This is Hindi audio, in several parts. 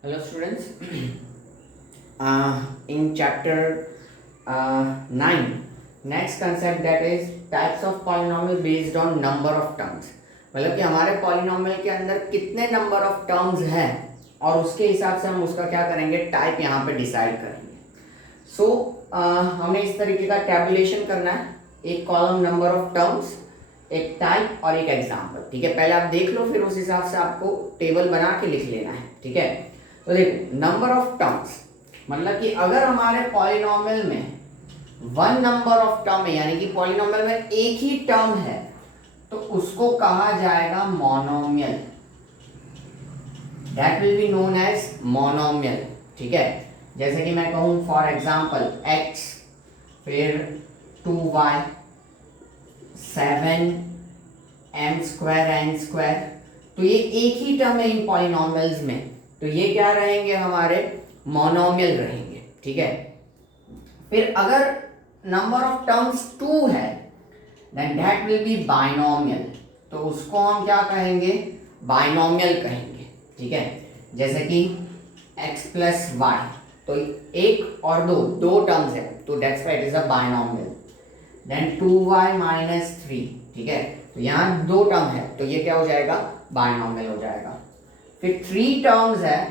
Hello students. In chapter 9, next concept that is types of polynomial based on number of terms. मतलब कि हमारे पॉलिनोमियल के अंदर कितने नंबर ऑफ टर्म्स हैं और उसके हिसाब से हम उसका क्या करेंगे, टाइप यहाँ पे डिसाइड करेंगे. सो हमने इस तरीके का टैबुलेशन करना है. एक कॉलम नंबर ऑफ टर्म्स, एक टाइप और एक एग्जाम्पल. ठीक है, पहले आप देख लो, फिर उस हिसाब से आपको टेबल बना के लिख लेना है. ठीक है, तो देखो नंबर ऑफ टर्म्स मतलब कि अगर हमारे पॉलिनोमियल में वन नंबर ऑफ टर्म है, यानी कि पॉलिनोमियल में एक ही टर्म है, तो उसको कहा जाएगा monomial. That will be known as monomial. ठीक है, जैसे कि मैं कहूं फॉर एग्जांपल x, फिर 2y, 7 m square n square. तो ये एक ही टर्म है इन पॉलिनोमियल्स में, तो ये क्या रहेंगे, हमारे मोनोमियल रहेंगे. ठीक है, फिर अगर नंबर ऑफ टर्म्स 2 है then that will be binomial. तो उसको हम क्या कहेंगे, बाइनोमियल कहेंगे. ठीक है, जैसे कि x प्लस वाई, तो एक और दो टर्म्स है, तो that's why it is a binomial. Then 2y minus 3. ठीक है, तो यहाँ दो टर्म है, तो ये क्या हो जाएगा, बाइनोमियल हो जाएगा. फिर 3 टर्म्स है,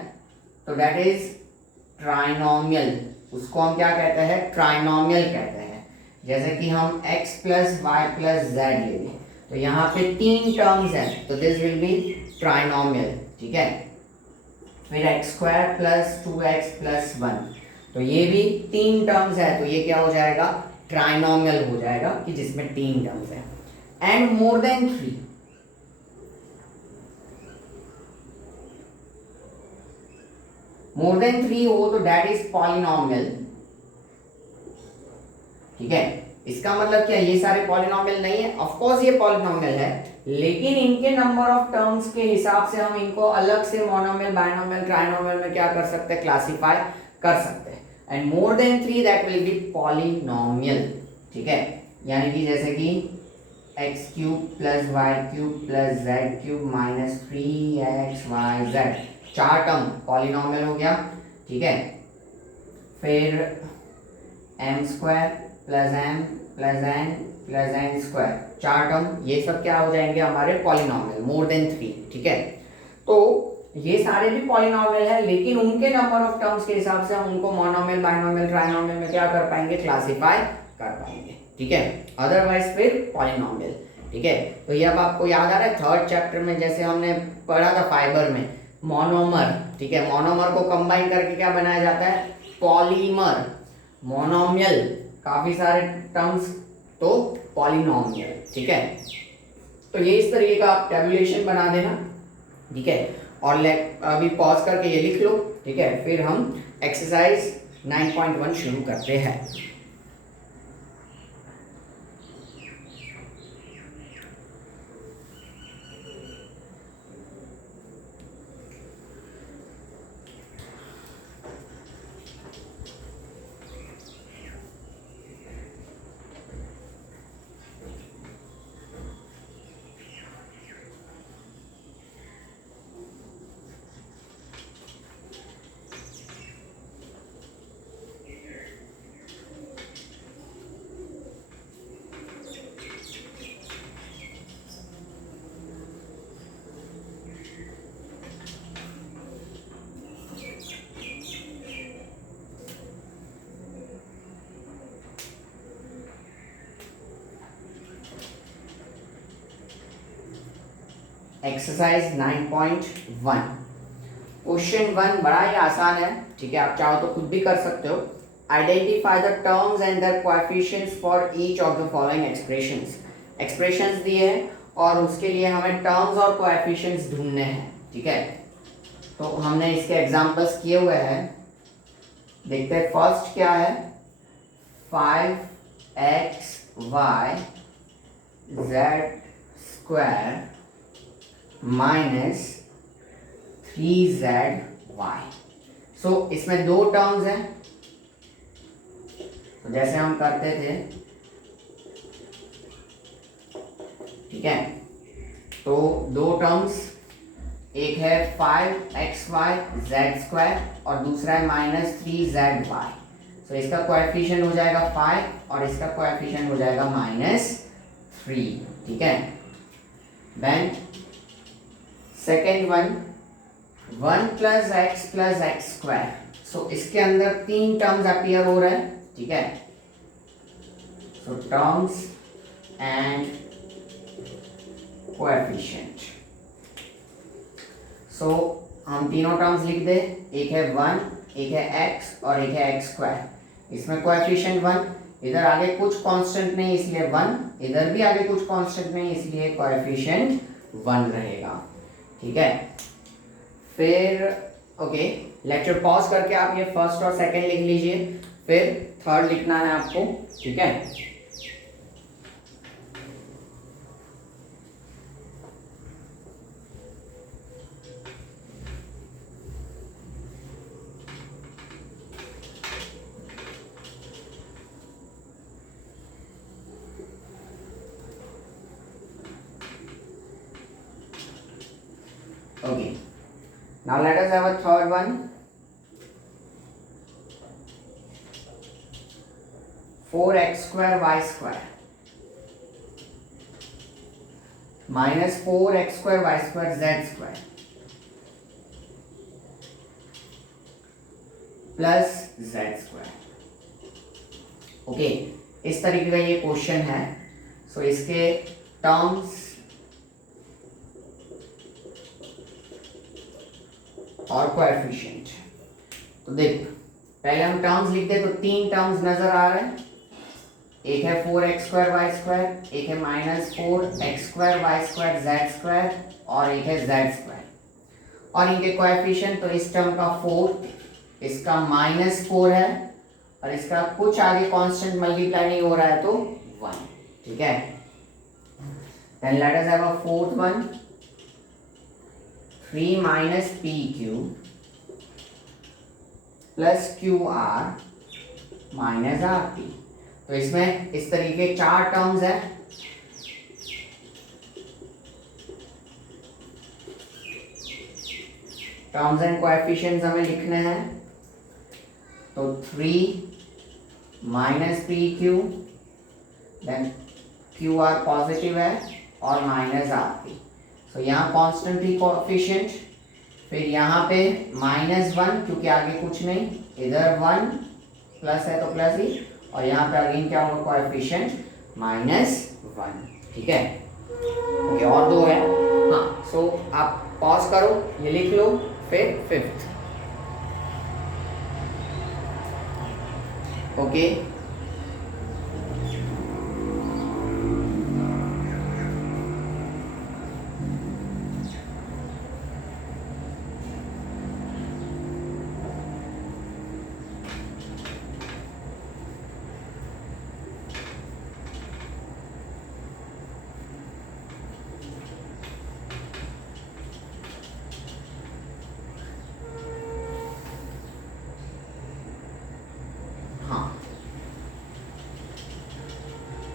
तो दैट इज ट्राइनोमियल. उसको हम क्या कहते हैं, ट्राइनोमियल कहते हैं. जैसे कि हम x plus y plus z ले लें, तो यहाँ पे 3 टर्म्स है, तो दिस विल बी ट्राइनोमियल. ठीक है, फिर x square plus 2x plus 1, तो ये भी 3 टर्म्स है, तो ये क्या हो जाएगा, ट्राइनोमियल हो जाएगा, कि जिसमें 3 टर्म्स है. And more than 3, more than 3 हो तो दैट इज पॉलिनोमियल. ठीक है, इसका मतलब क्या, ये सारे पॉलिनोमियल नहीं है, ऑफ कोर्स ये पॉलिनोमियल है, लेकिन इनके नंबर ऑफ टर्म्स के हिसाब से हम इनको अलग से मोनोमियल, बाइनोमियल, ट्राइनोमियल में क्या कर सकते हैं, क्लासिफाई कर सकते हैं. And more than 3 that will be polynomial. ठीक है, यानी कि जैसे कि x cube plus y cube plus z cube minus 3xyz, 4 term polynomial हो गया. ठीक है, फिर m स्क्वायर प्लस m प्लस n plus n square, 4 term, ये सब क्या हो जाएंगे, हमारे पॉलिनोमियल मोर देन 3. ठीक है, तो ये सारे भी पॉलिनोमियल है, लेकिन उनके नंबर ऑफ टर्म्स के हिसाब से हम उनको मोनोमियल, बाइनोमियल, ट्राइनोमियल में क्या कर पाएंगे, क्लासिफाई कर पाएंगे. ठीक है, अदरवाइज फिर पॉलिनोमियल. ठीक है, तो ये अब आपको याद आ रहा है, थर्ड चैप्टर में जैसे हमने पढ़ा था फाइबर में मोनोमर. ठीक है, मोनोमर को कंबाइन करके क्या बनाया जाता है, पॉलीमर. मोनोमियल काफी सारे टर्म्स, तो पॉलिनोमियल. ठीक है, तो ये इस तरीके का आप टेबुलेशन बना देना. ठीक है, और अभी पॉज करके ये लिख लो. ठीक है, फिर हम एक्सरसाइज 9.1 शुरू करते हैं. एक्सरसाइज 9.1, क्वेश्चन 1 बड़ा ही आसान है. ठीक है, आप चाहो तो खुद भी कर सकते हो. Identify the terms and their coefficients for each of the following expressions. Expressions दिए हैं और उसके लिए हमें टर्म्स और कोएफिशिएंट्स ढूंढने हैं. ठीक है, तो हमने इसके एग्जांपल्स किए हुए हैं. देखते हैं फर्स्ट क्या है, 5xy z square minus 3zy. सो इसमें दो टर्म्स हैं, तो जैसे हम करते थे. ठीक है, तो दो टर्म्स, एक है 5xy(z²) और दूसरा है -3zy। तो इसका कोएफिशिएंट हो जाएगा 5 और इसका कोएफिशिएंट हो जाएगा -3। ठीक है। Then second one 1 + x + x²। So इसके अंदर 3 टर्म्स अपीयर हो रहे हैं। ठीक है। सो टर्म्स एंड कोएफिशिएंट। सो हम तीनों टर्म्स लिख दे। एक है 1, एक है x और एक है x²। इसमें कोएफिशिएंट 1, इधर आगे कुछ कांस्टेंट नहीं इसलिए 1, इधर भी आगे कुछ कांस्टेंट नहीं इसलिए कोएफिशिएंट 1 रहेगा। ठीक है। फिर ओके, लेक्चर पॉज करके आप ये फर्स्ट और सेकंड लिख लीजिए, फिर थर्ड लिखना है आपको। ठीक है। Okay. Now let us have a third one. 4x² y² -4x² y² z² plus z²। Okay, इस तरीके का ये क्वेश्चन है। सो इसके टर्म्स और कोएफिशिएंट। तो देख, पहले हम टर्म्स लिख दे तो 3 टर्म्स नजर आ रहे हैं। एक है 4x² y², एक है -4x² y² z² और एक है z²। और इनके कोएफिशिएंट, तो इस टर्म का 4, इसका -4 है और इसका कुछ आगे कांस्टेंट मल्टीप्लाई नहीं हो रहा है तो 1। ठीक है। Then let us have a fourth one 3 - pq plus QR -RP। तो इसमें इस तरीके 4 टर्म्स है। टर्म्स एंड कोएफिशिएंट्स हमें लिखने हैं। तो 3 - pq, देन QR पॉजिटिव है और -RP। तो यहाँ कॉन्स्टेंट ही कोएफिशिएंट, फिर यहाँ पे -1 क्योंकि आगे कुछ नहीं, इधर 1 प्लस है तो प्लस ही, और यहाँ पे अगेन क्या होगा कोएफिशिएंट -1। ठीक है। ओके, और 2 है। हाँ, सो आप पॉज करो, ये लिख लो, फिर फिफ्थ। ओके,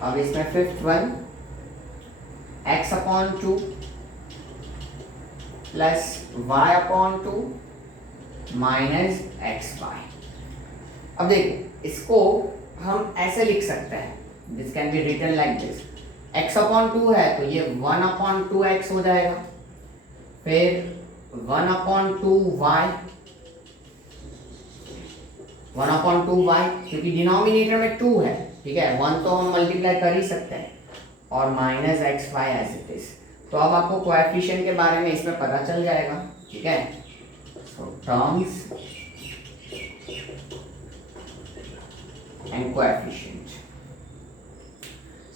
अब इसमें fifth one x/2 plus y/2 minus xy। अब देखो, इसको हम ऐसे लिख सकते हैं, this can be written like this. x/2 है तो ये 1/2x हो जाएगा, फिर 1/2y, 1/2y क्योंकि डिनोमिनेटर में 2 है। ठीक है, 1 तो हम मल्टीप्लाई कर ही सकते हैं, और minus xy as it is. तो अब आपको कोएफिशिएंट के बारे में इसमें पता चल जाएगा। ठीक है। सो टर्म्स एंड कोएफिशिएंट।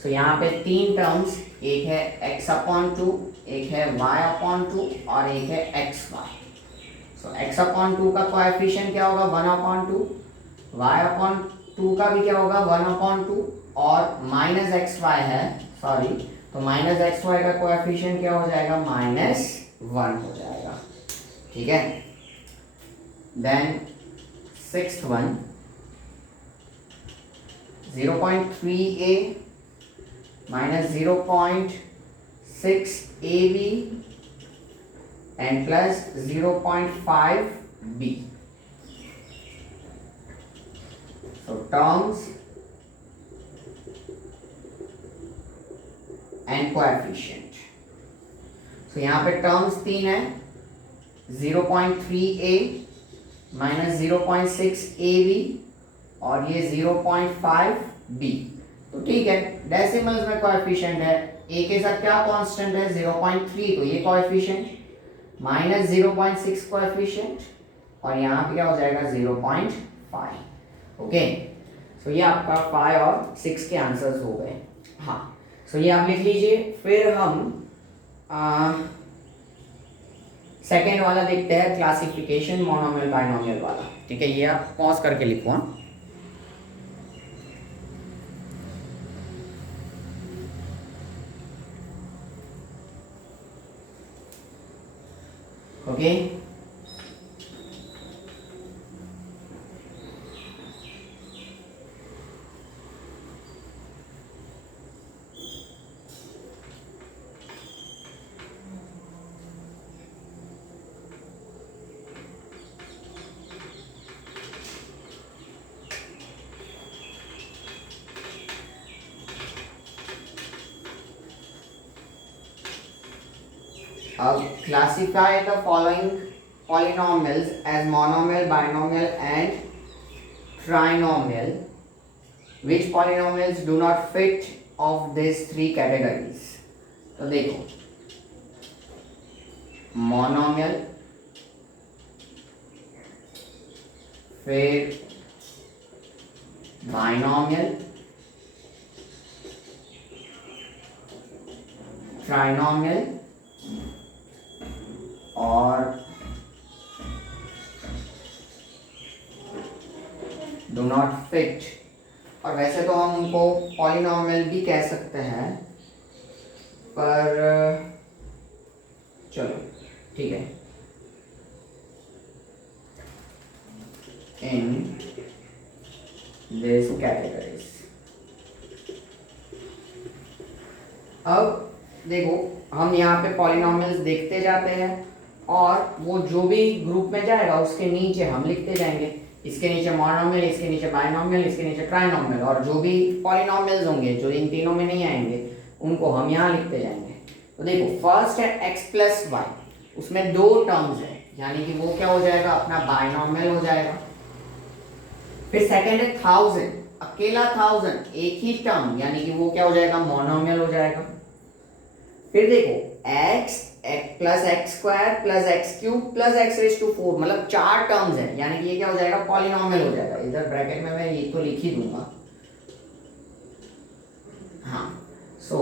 सो यहाँ पे 3 टर्म्स, एक है x/2, एक है y/2 और एक है xy। सो x/2 का कोएफिशिएंट क्या होगा 1/2, y/2 का भी क्या होगा 1/2, और माइनस xy है, सॉरी, तो माइनस xy का कोएफिशिएंट क्या हो जाएगा -1 हो जाएगा। ठीक है। Then sixth one 0.3a - 0.6ab and plus 0.5 b. So terms and coefficient. So यहाँ पे टर्म्स 3 है, 0.3a माइनस 0.6ab और ये 0.5b. तो ठीक है, डेसिमल्स में कोएफिशिएंट है, a के साथ क्या कांस्टेंट है 0.3, तो ये कोएफिशिएंट माइनस 0.6 कोएफिशिएंट और यहाँ पे क्या हो जाएगा 0.5. ओके, सो ये आपका 5 और 6 के आंसर्स हो गए. हाँ, सो ये आप लिख लीजिए. फिर हम सेकेंड वाला देखते हैं, क्लासिफिकेशन मोनोमियल बाइनोमियल वाला. ठीक है, ये आप पॉज करके लिखो. हाँ, okay. Classify the following polynomials as monomial, binomial and trinomial. Which polynomials do not fit of these three categories? तो देखो, मोनोमियल, फिर बाइनोमियल, ट्राइनोमियल और डू नॉट फिट. और वैसे तो हम उनको पॉलिनोमियल भी कह सकते हैं, पर चलो ठीक है. In this categories. अब देखो, हम यहाँ पे पॉलिनोमियल्स देखते जाते हैं और वो जो भी ग्रुप में जाएगा उसके नीचे हम लिखते जाएंगे. इसके नीचे मोनोमियल, इसके नीचे बाइनोमियल, इसके नीचे ट्राइनोमियल, और जो भी पॉलिनोमियल्स होंगे जो इन तीनों में नहीं आएंगे उनको हम यहाँ लिखते जाएंगे. तो देखो, फर्स्ट है x प्लस वाई, उसमें दो टर्म्स है, यानी कि वो क्या हो जाएगा, अपना बाइनोमियल हो जाएगा. फिर सेकेंड है 1000, अकेला 1000 एक ही टर्म, यानी कि वो क्या हो जाएगा, मोनोमियल हो जाएगा. फिर देखो x plus x square plus x cube plus x raise to 4, मतलब 4 टर्म्स है, यानी कि ये क्या हो जाएगा, पॉलिनोमियल हो जाएगा. इधर ब्रैकेट में मैं ये तो लिख ही दूंगा. हाँ, सो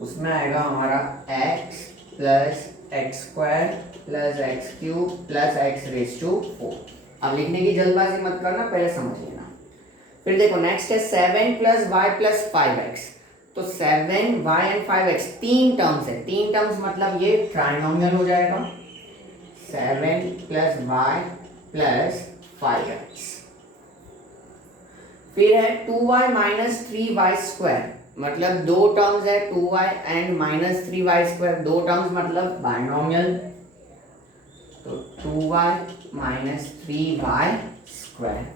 उसमें आएगा हमारा x plus x square plus x cube plus x raise to 4. अब लिखने की जल्दबाजी मत करना, पहले समझ लेना. फिर देखो नेक्स्ट है 7 प्लस वाई प्लस 5x. तो 7 y एंड 5x तीन टर्म्स है, तीन टर्म्स मतलब ये ट्राइनोमियल हो जाएगा. 7 प्लस वाई प्लस 5x. फिर है 2y माइनस 3y स्क्वायर, मतलब दो टर्म्स है 2y and minus 3y square, दो टर्म्स मतलब बाइनोमियल. तो 2y माइनस 3y स्क्वायर.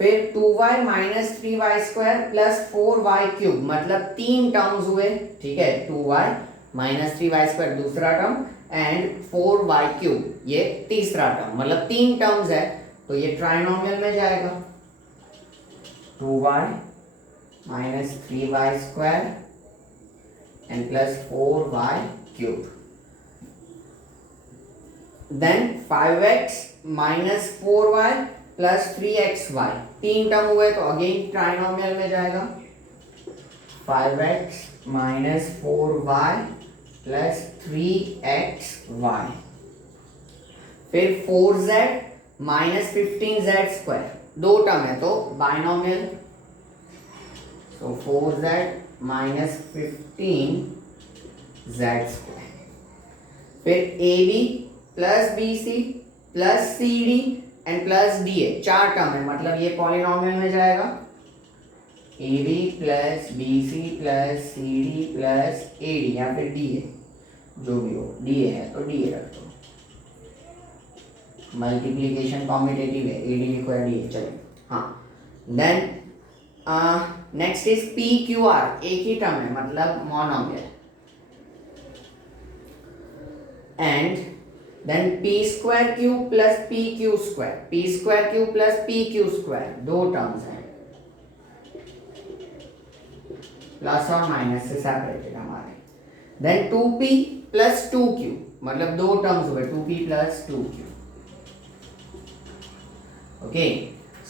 फिर 2y minus 3y square plus 4y cube, मतलब तीन टर्म्स हुए. ठीक है, 2y माइनस 3y स्क्वायर दूसरा टर्म एंड 4y क्यूब ये तीसरा टर्म, मतलब तीन टर्म्स है, तो ये ट्राइनोमियल में जाएगा. 2y minus 3y square and plus 4y cube. Then 5x minus 4y plus 3xy, तीन टर्म हुए तो अगेन ट्राइनोमियल में जाएगा. 5x minus 4y plus 3xy. फिर 4z माइनस 15z स्क्वायर, दो टर्म है तो बाइनोमियल. तो 4z माइनस 15z स्क्वायर. फिर ab plus bc plus cd and plus D A, चार टर्म है, मतलब ये पॉलिनोमियल में जाएगा. A B plus B C plus C D plus A D या फिर डी ए, जो भी हो, डी ए है तो डी ए रख दो, मल्टीप्लीकेशन कॉम्पिटेटिव है, ए डी लिखो या डी ए चले। हाँ, then next is P Q R, एक ही टर्म है मतलब monomial, and then P square Q plus P Q square, P square Q plus P Q square, दो टर्म्स हैं, प्लस और माइनस से सेपरेटेड हमारे। देन 2p प्लस 2q, मतलब दो टर्म्स हुए 2p प्लस 2q। ओके,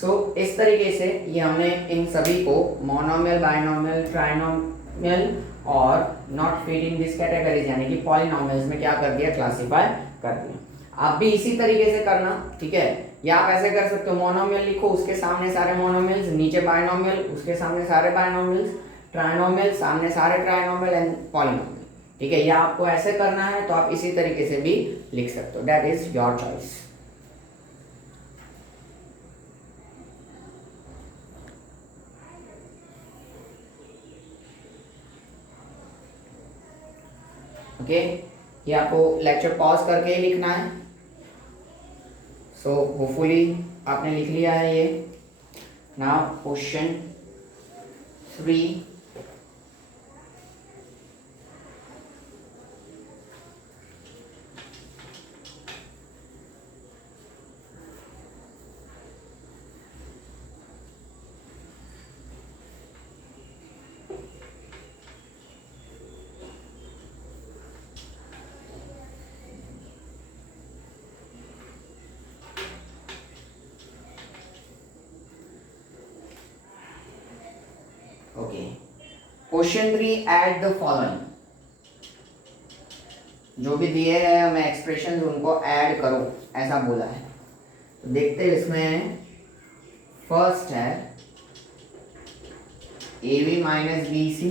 सो इस तरीके से ये हमने इन सभी को मोनोमियल, बाइनोमियल, ट्राइनोमियल और not fit in this categories यानी कि पॉलिनोमियल्स में क्या कर दिया, क्लासिफाई कर दिया। आप भी इसी तरीके से करना, ठीक है। या आप ऐसे कर सकते हो, मोनोमियल लिखो उसके सामने सारे मोनोमियल्स, नीचे बाइनोमियल उसके सामने सारे बाइनोमियल्स, ट्राइनोमियल सामने सारे ट्राइनोमियल एंड पॉलिनोमियल, ठीक है। या आपको ऐसे करना है तो आप इसी तरीके से भी लिख सकते हो, that is your choice. Okay, ये आपको लेक्चर पॉज करके ही लिखना है। सो होपफुली आपने लिख लिया है ये। Now question 3, okay, question 3, add the following, जो भी दिए हैं हमें एक्सप्रेशन उनको ऐड करो ऐसा बोला है। तो देखते हैं इसमें फर्स्ट है A B minus B C,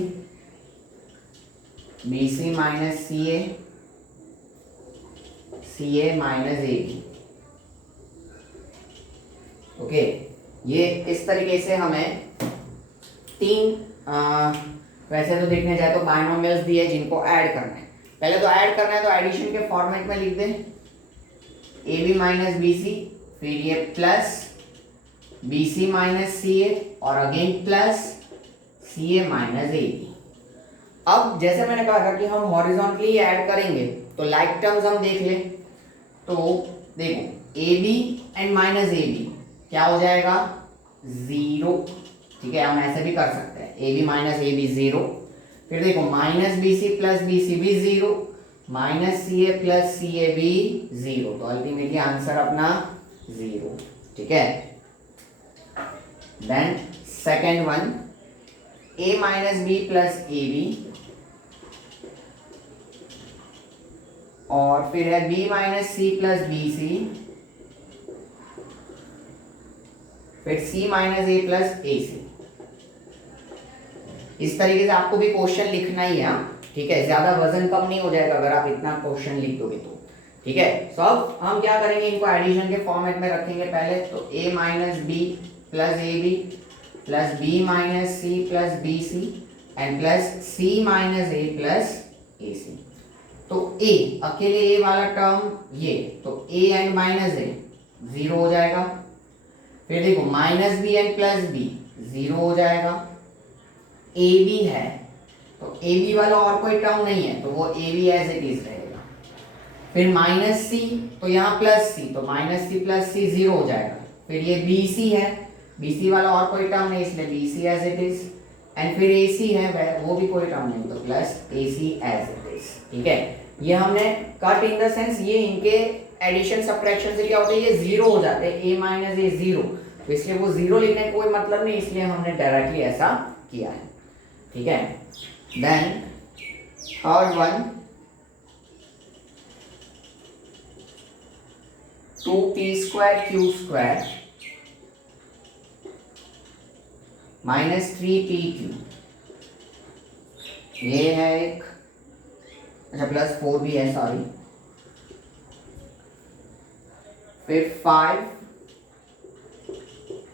B C minus C A minus A B. Okay, ये इस तरीके से हमें तीन वैसे तो देखने जाए तो बाइनोमियल्स दिए जिनको ऐड करना है। पहले तो ऐड करना है तो एडिशन के फॉर्मेट में लिख दें, A B minus B C, फिर ये plus B C minus C A और again plus C A minus A B. अब जैसे मैंने कहा था कि हम हॉरिजॉन्टली ऐड करेंगे तो लाइक टर्म्स हम देख ले, तो देखो A B and minus A B क्या हो जाएगा, जीरो, ठीक है। हम ऐसे भी कर सकते हैं, A B minus A B zero, फिर देखो minus B C plus B C भी zero, minus C A plus C A भी जीरो, तो अल्टीमेटली आंसर अपना जीरो, ठीक है। Then second one, A minus B plus A B, और फिर है B minus C plus B C, फिर C minus A plus A सी। इस तरीके से आपको भी क्वेश्चन लिखना ही है, ठीक है। ज्यादा वजन कम नहीं हो जाएगा अगर आप इतना क्वेश्चन लिख दोगे तो, ठीक है। सो अब हम क्या करेंगे, इनको एडिशन के फॉर्मेट में रखेंगे पहले, तो a minus B plus A B plus B minus C plus B C and plus C minus A plus A C. तो a अकेले a वाला टर्म ये, तो a and minus A zero हो जाएगा, फिर देखो minus B and plus B zero हो जाएगा, ए बी है तो ए बी वाला और कोई टर्म नहीं है तो वो A B as it is रहेगा, फिर माइनस सी तो यहाँ प्लस सी, तो minus C plus C zero हो जाएगा, फिर ये बी सी है, बी सी वाला और कोई टर्म नहीं इसलिए B C as it is, and फिर ए सी है वो भी कोई टर्म नहीं तो plus A C as it is, ठीक है। ये हमने कट इन द सेंस ये इनके एडिशन सब्ट्रैक्शन से क्या होता है, ये जीरो हो जाते हैं, ए माइनस ए जीरो, तो इसलिए वो जीरो लिखने का कोई मतलब नहीं, इसलिए हमने डायरेक्टली ऐसा किया है, ठीक है। Then third one, 2p square Q square minus 3pq, ये है एक, अच्छा प्लस 4 भी है सॉरी, फिर 5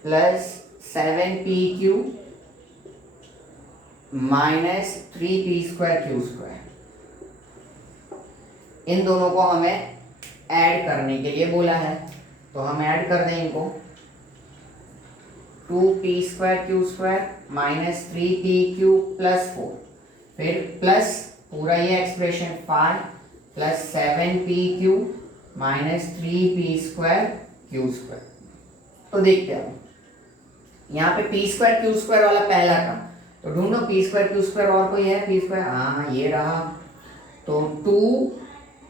plus 7pq minus 3p square Q square. इन दोनों को हमें ऐड करने के लिए बोला है, तो हम ऐड कर दें इनको। 2p² माइनस 3p³ प्लस 4, फिर प्लस पूरा ये expression 5 plus 7p³ minus 3p²/q²। तो देखते हैं यहाँ पे p²/q² वाला पहला था, तो ढूंढो p²/q² और कोई है p²? हाँ ये रहा, तो 2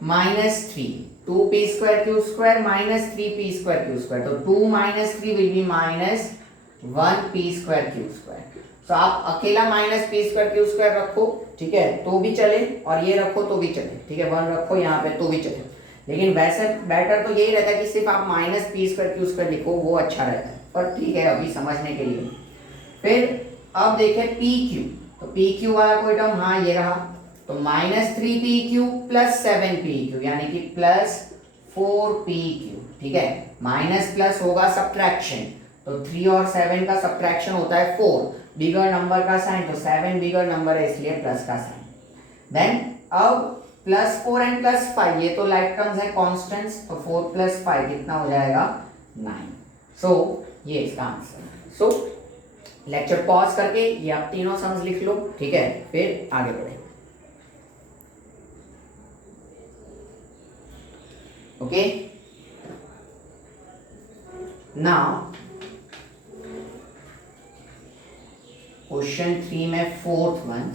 माइनस 3, 2p²/q² माइनस 3p²/q², तो 2 minus 3 will be minus 1p²/q²। तो आप अकेला माइनस p²/q² रखो, ठीक है, तो भी चले, और ये रखो तो भी चले, ठीक है, 1 रखो यहाँ पे तो भी चले, लेकिन वैसे बेटर तो यही रहता है कि सिर्फ आप माइनस p²/q² लिखो, वो अच्छा रहता है, पर ठीक है अभी समझने के लिए। फिर अब देखें pq, तो pq वाला कोई टर्म, हाँ ये रहा, तो माइनस 3pq प्लस 7pq यानी कि प्लस 4pq, ठीक है, माइनस प्लस होगा सब्ट्रैक्शन, तो 3 और 7 का सब्ट्रैक्शन होता है 4, बिगर नंबर का साइन, तो 7 बिगर नंबर है इसलिए प्लस का साइन। देन अब प्लस 4 एंड प्लस 5, ये तो लाइक टर्म्स है कांस्टेंट्स, तो 4 प्लस 5 कितना हो जाएगा 9। सो ये इसका आंसर। सो लेक्चर पॉज करके ये आप तीनों सम्स लिख लो, ठीक है, फिर आगे बढ़े। ओके, नाउ क्वेश्चन 3 में fourth one,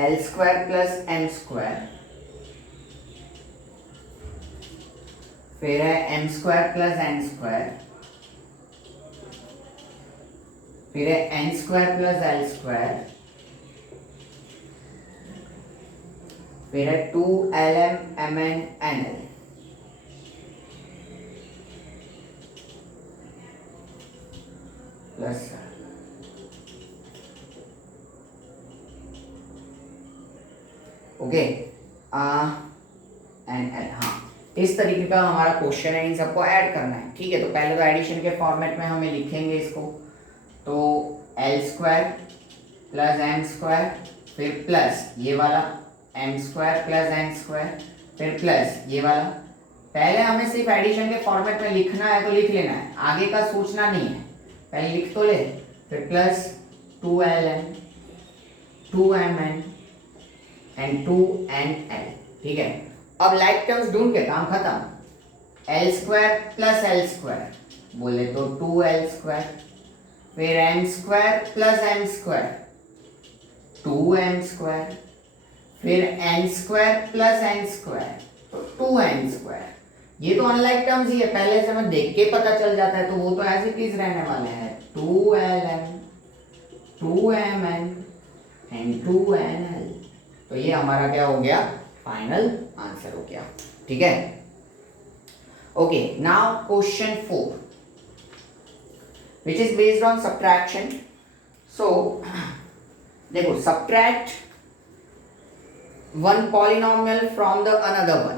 L² plus m², फिर है m² प्लस n², फिर है n² प्लस l², फिर है 2lm mn nl, plus okay N L. हाँ, इस तरीके का हमारा क्वेश्चन है, इन सबको ऐड करना है, ठीक है। तो पहले तो एडिशन के फॉर्मेट में हमें लिखेंगे इसको, तो L² प्लस m², फिर प्लस ये वाला m² प्लस n², फिर प्लस ये वाला। पहले हमें सिर्फ एडिशन के फॉर्मेट में लिखना है तो लिख लेना है, आगे का सोचना नहीं है, पहले लिख तो ले। फिर plus 2ln 2mn and 2nl, ठीक है। अब लाइक टर्म्स ढूंढ के काम खत्म। L² प्लस l² बोले तो 2l², फिर m² प्लस m², 2m², फिर n² प्लस n², 2n²। ये तो अनलाइक टर्म्स ही है, पहले से हमें देख के पता चल जाता है, तो वो तो ऐसे इट इज रहने वाले हैं। 2ln 2mn एंड 2nl, तो ये हमारा क्या हो गया, फाइनल आंसर हो गया, ठीक है। Okay, now question 4 which is based on subtraction. So देखो, subtract one polynomial from the another one,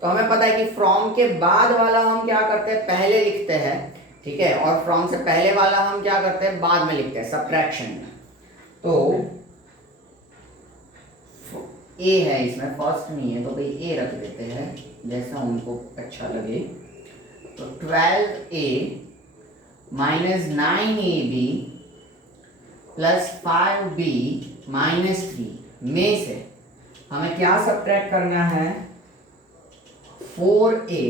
तो हमें पता है कि फ्रॉम के बाद वाला हम क्या करते हैं, पहले लिखते हैं, ठीक है, और फ्रॉम से पहले वाला हम क्या करते हैं, बाद में लिखते हैं सब्ट्रैक्शन में। तो ए है इसमें, फर्स्ट नहीं है तो भाई ए रख देते हैं जैसा उनको अच्छा लगे। तो 12a minus 9ab plus 5b minus 3 में से हमें क्या सब्ट्रैक्ट करना है, 4a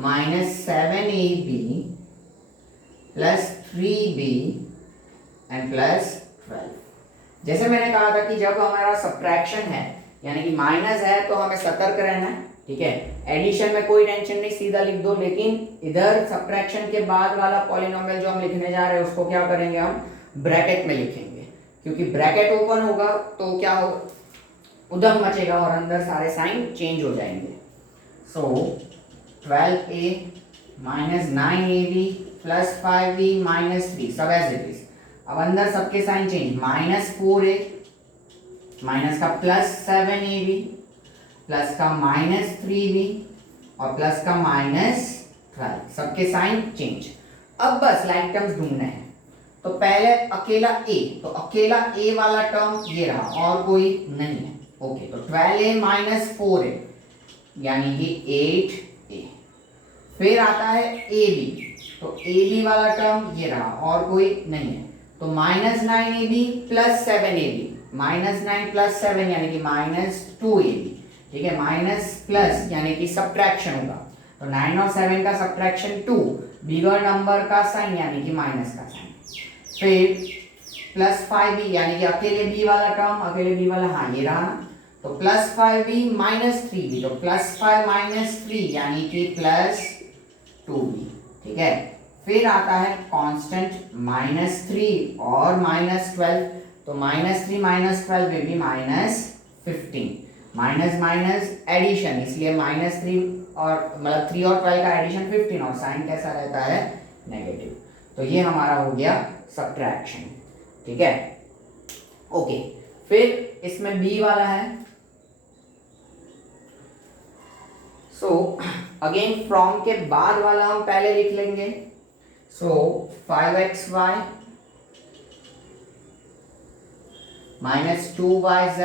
minus 7ab plus 3b and plus 12। जैसे मैंने कहा था कि जब हमारा सब्ट्रैक्शन है यानी कि माइनस है तो हमें सतर्क रहना है, ठीक है। एडिशन में कोई टेंशन नहीं, सीधा लिख दो, लेकिन इधर सब्ट्रैक्शन के बाद वाला पॉलिनोमियल जो हम लिखने जा रहे हैं उसको क्या करेंगे, हम ब्रैकेट में लिखेंगे, क्योंकि ब्रैकेट ओपन होगा तो क्या हो, उधम मचेगा और अंदर सारे साइन चेंज हो जाएंगे। सो 12a minus 9ab plus 5b minus 3 सब एज इट इज। अब अंदर सबके sign change, minus 4a minus का प्लस 7ab प्लस का माइनस 3b और प्लस का माइनस 12, सबके साइन चेंज। अब बस लाइक टर्म्स ढूंढने हैं। तो पहले अकेला a, तो अकेला a वाला टर्म ये रहा और कोई नहीं है। ओके, तो 12a माइनस 4a यानी कि 8a। फिर आता है ab, तो ab वाला टर्म ये रहा और कोई नहीं है। तो minus 9ab plus 7ab, minus 9 plus 7 यानी कि माइनस 2ab। ठीक है, माइनस प्लस यानी कि सब्ट्रैक्शन होगा, तो 9 और 7 का सब्ट्रैक्शन 2, बिगर नंबर का साइन यानी कि माइनस का साइन। फिर प्लस 5b यानी कि अकेले b वाला टर्म, अकेले b वाला, हाँ ये रहा ना, तो प्लस 5b माइनस 3b, तो प्लस 5 माइनस 3 यानी कि प्लस 2b। ठीक है, फिर आता है कांस्टेंट माइनस 3 और माइनस 12, तो minus 3 minus 12 will be minus 15। Minus minus addition, इसलिए माइनस 3 और मतलब 3 और 12 का एडिशन 15 और साइन कैसा रहता है, नेगेटिव। तो ये हमारा हो गया सब्ट्रैक्शन। ठीक है, ओके। फिर इसमें b वाला है, सो अगेन फ्रॉम के बाद वाला हम पहले लिख लेंगे। सो 5xy minus 2yz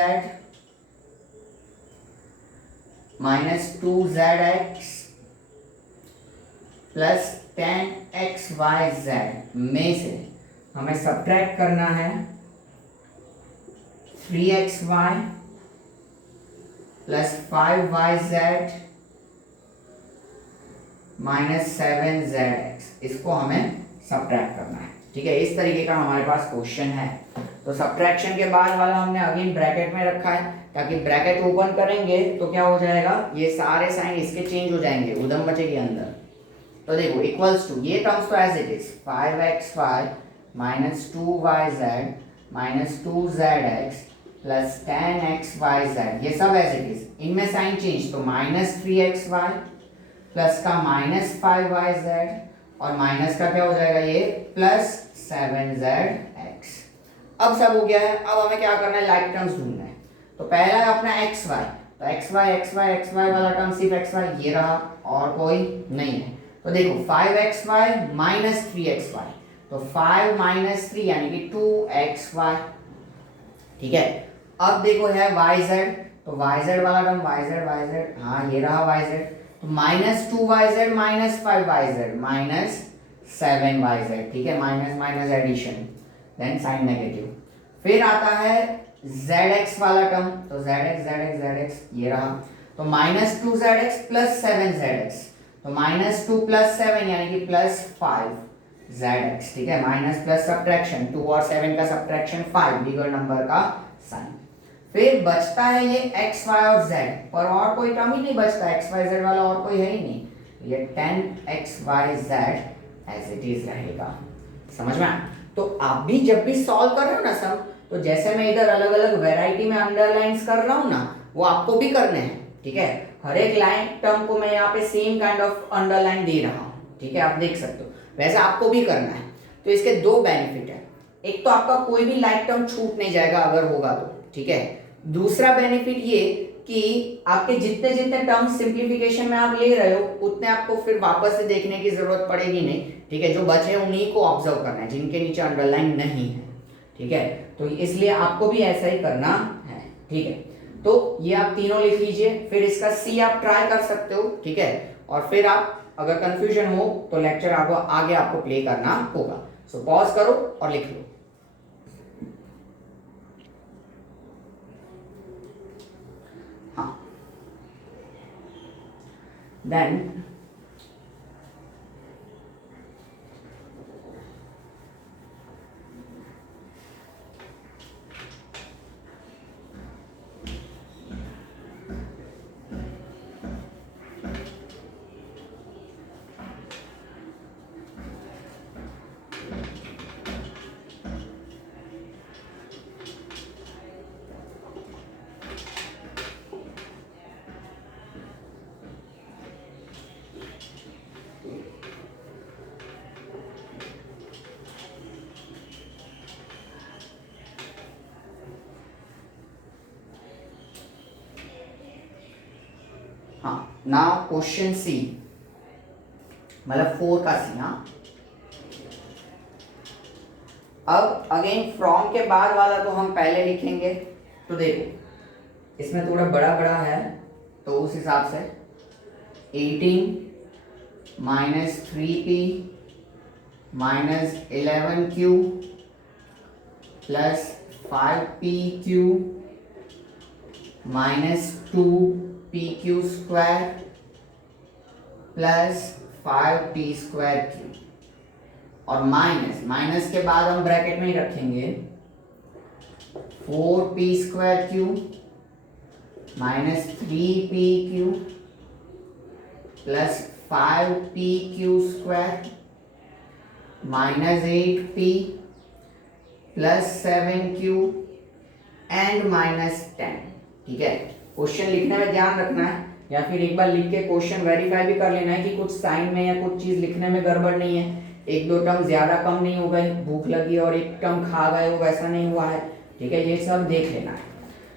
minus 2zx plus 10xyz में से हमें सब्ट्रैक्ट करना है 3xy plus 5yz minus 7zx, इसको हमें सब्ट्रैक्ट करना है। ठीक है, इस तरीके का हमारे पास क्वेश्चन है। तो सब्ट्रैक्शन के बाद वाला हमने अगेन ब्रैकेट में रखा है, ताकि ब्रैकेट ओपन करेंगे तो क्या हो जाएगा, ये सारे साइन इसके चेंज हो जाएंगे, उधम बचेगी अंदर। तो देखो इक्वल्स टू, ये टर्म्स तो as it is 5xy minus 2yz minus 2zx plus 10xyz, ये सब एज इट इज। इनमें साइन चेंज, तो माइनस 3xy प्लस का माइनस 5yz और माइनस का क्या हो जाएगा ये प्लस 7zx। अब सब हो गया है। अब हमें क्या करना है, लाइक टर्म्स ढूंढना है। तो पहला है अपना xy, तो xy वाला टर्म सिर्फ xy ये रहा और कोई नहीं है। तो देखो 5xy माइनस 3xy, तो 5 माइनस 3 यानी कि 2xy। ठीक है, अब देखो है yz, तो yz वाला टर्म yz, हाँ ये रहा yz, तो minus 2yz minus 5yz minus 7yz। ठीक है, minus minus addition, then sign negative. फिर आता है zx वाला टर्म, तो zx ये रहा, तो माइनस 2zx प्लस 7zx, तो माइनस 2 प्लस 7 यानी कि प्लस 5zx। ठीक है, माइनस प्लस सब्ट्रैक्शन 2 और 7 का सब्ट्रैक्शन 5, बिगर नंबर का साइन। फिर बचता है ये x y और z, पर और कोई टर्म ही नहीं बचता, x y z वाला और कोई है ही नहीं, ये 10xyz एज इट इज रहेगा। समझ में आया? तो आप भी जब भी सॉल्व कर रहे हो ना सम, तो जैसे मैं इधर अलग अलग वैरायटी में अंडरलाइंस कर रहा हूँ ना, वो आपको भी करने हैं। ठीक है, हर एक लाइन टर्म को मैं यहाँ पे सेम काइंड ऑफ अंडरलाइन दे रहा हूँ। ठीक है, आप देख सकते हो, वैसे आपको भी करना है। तो इसके दो बेनिफिट है, एक तो आपका कोई भी लाइक टर्म छूट नहीं जाएगा अगर होगा तो। ठीक है, दूसरा बेनिफिट ये कि आपके जितने जितने टर्म सिंप्लीफिकेशन में आप ले रहे हो, उतने आपको फिर वापस से देखने की जरूरत पड़ेगी नहीं। ठीक है, जो बचे उन्हीं को ऑब्जर्व करना है, जिनके नीचे अंडरलाइन नहीं है। ठीक है, तो इसलिए आपको भी ऐसा ही करना है। ठीक है, तो ये आप तीनों लिख लीजिए, फिर इसका सी आप ट्राई कर सकते हो। ठीक है, और फिर आप अगर कंफ्यूजन हो तो लेक्चर आगे आपको प्ले करना होगा। सो पॉज करो और लिख लो। Then हाँ नाउ क्वेश्चन सी, मतलब 4 का सी। हाँ अब अगेन फ्रॉम के बाद वाला तो हम पहले लिखेंगे, तो देखो इसमें थोड़ा बड़ा बड़ा है तो उस हिसाब से 18 minus 3p minus 11q plus 5pq minus 2pq square plus 5t square q, और माइनस के बाद हम ब्रैकेट में ही रखेंगे 4p square q minus 3pq plus 5pq square minus 8p plus 7q and minus 10। ठीक है, क्वेश्चन लिखने में ध्यान रखना है, या फिर एक बार लिख के क्वेश्चन वेरीफाई भी कर लेना है कि कुछ साइन में या कुछ चीज लिखने में गड़बड़ नहीं है, एक दो टर्म ज्यादा कम नहीं हो गए, भूख लगी और एक टर्म खा गए हो, वैसा नहीं हुआ है। ठीक है, ये सब देख लेना है।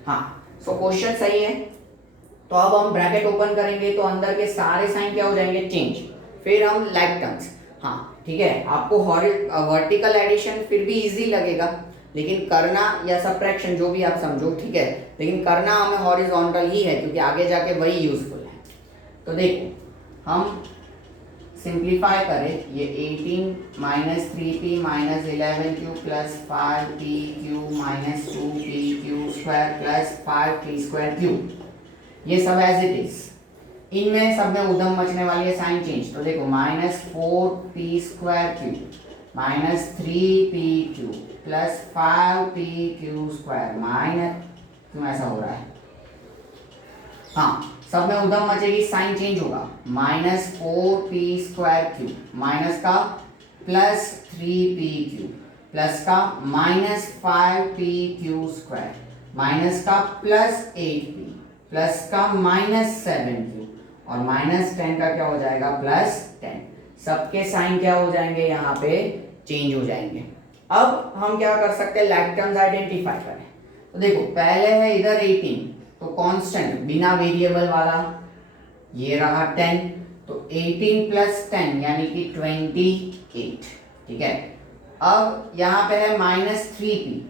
हाँ सो क्वेश्चन सही है, तो अब हम ब्रैकेट ओपन करेंगे तो अंदर के सारे साइन क्या हो जाएंगे, चेंज। फिर हम लाइक टर्म्स, हाँ ठीक है, आपको वर्टिकल एडिशन फिर भी इजी लगेगा, लेकिन करना या सबट्रैक्शन जो भी आप समझो, ठीक है, लेकिन करना हमें हॉरिजॉन्टल ही है क्योंकि आगे जाके वही यूजफुल है। तो देखो हम सिंप्लीफाई करें, ये 18 minus 3p minus 11q plus 5pq minus 2pq square plus 5t square q, ये सब एज इट इज। इनमें सब में उधम मचने वाली है, साइन चेंज। तो देखो minus 4p square q minus 3pq plus 5pq square minus, क्यों ऐसा हो रहा है, हाँ सब में उधम मचेगी, साइन चेंज होगा, minus 4p square q minus का प्लस 3pq प्लस का माइनस 5pq स्क्वायर माइनस का प्लस 8p प्लस का माइनस 7q और माइनस 10 का क्या हो जाएगा, प्लस 10। सबके साइन क्या हो जाएंगे, यहाँ पे चेंज हो जाएंगे। अब हम क्या कर सकते हैं, लाइक टर्म्स आइडेंटिफाई करें। तो देखो पहले है इधर 18, तो कांस्टेंट बिना वेरिएबल वाला, ये रहा 10, तो 18 प्लस 10 यानी कि 28। ठीक है, अब यहाँ पे है माइनस 3p,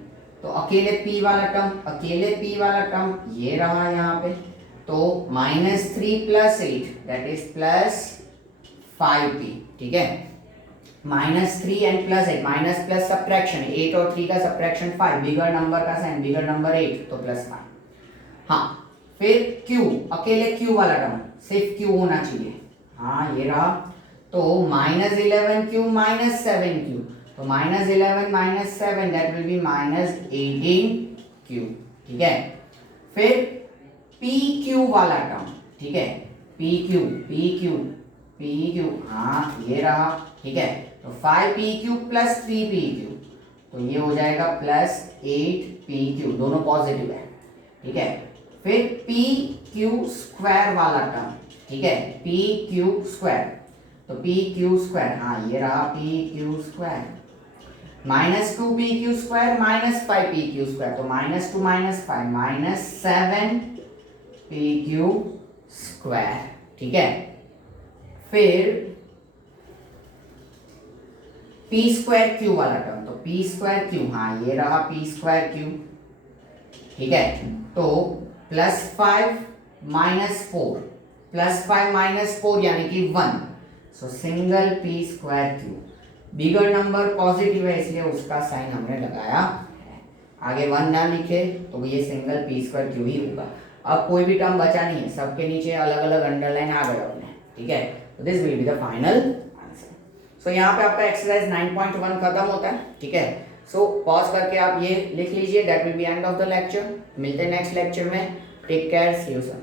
तो अकेले p वाला टर्म ये रहा यहाँ पे, तो minus 3 plus 8 that is plus 5p। ठीक है, minus 3 and plus 8, minus plus subtraction, 8 और 3 का सब्ट्रैक्शन 5, बिगर नंबर का साइन, बिगर नंबर 8 तो प्लस 5। हाँ फिर q, अकेले q वाला टर्म, सिर्फ q होना चाहिए, हाँ ये रहा, तो माइनस 11q माइनस 7q, तो minus 11 minus 7 that will be minus 18q। ठीक है, फिर pq वाला टर्म, ठीक है, pq, हाँ ये रहा। ठीक है, तो 5pq प्लस 3pq, तो ये हो जाएगा प्लस 8pq, दोनों पॉजिटिव है। ठीक है, फिर pq स्क्वायर वाला टर्म, ठीक है, pq स्क्वायर, तो pq स्क्वायर, हाँ ये रहा pq square, minus 2pq square minus 5pq square, तो minus 2 minus 5 minus 7pq square. ठीक है, फिर p स्क्वायर q वाला टर्म, तो p स्क्वायर q, हाँ ये रहा p स्क्वायर q। ठीक है, तो प्लस 5 माइनस 4, प्लस 5 माइनस 4 यानी कि 1, सो single p square q, bigger number positive है इसलिए उसका साइन हमने लगाया है। आगे 1 ना लिखे तो ये सिंगल p स्क्वायर q ही होगा। अब कोई भी टर्म बचा नहीं है, सबके नीचे अलग अलग अंडरलाइन आ गए अपने। ठीक है, तो this will be the final answer. So यहाँ पे आपका एक्सरसाइज 9.1 खत्म होता है। ठीक है, सो पॉज करके आप ये लिख लीजिए, that will be end of the lecture. मिलते हैं नेक्स्ट लेक्चर में, take care, see you soon.